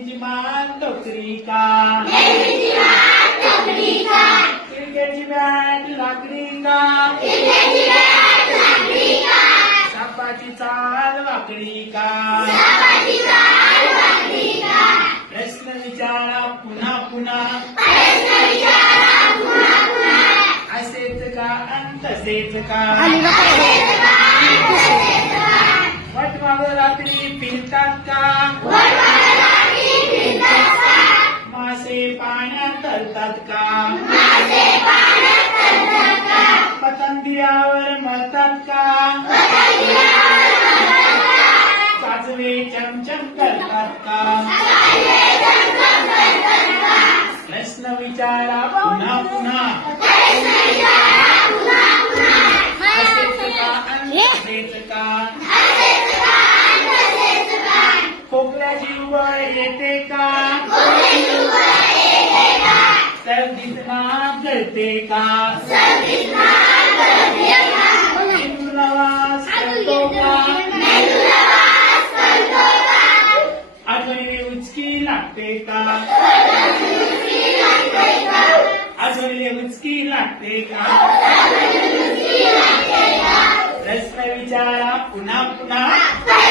जिमान टोकरी का क्रिकेटची बॅट लाकडी का सापाची चाल वाकडी का प्रश्न विचारा पुन्हा पुन्हा असेच का अन तसेच का वटवाघ रात्री फिरतात का मासे पाण्यात तरतात का पतंगियावर मरतात का काजवे चमचम करतात का प्रश्न विचारा पुन्हा पुन्हा असेच का अन तसेच का खोकल्याची उबळ येते का सर्दीत नाक गळते का मेंदूला वास करतो का आठवणीने उचकी लागते का आठवणीने उचकी लागते का प्रश्न विचारा पुन्हा पुन्हा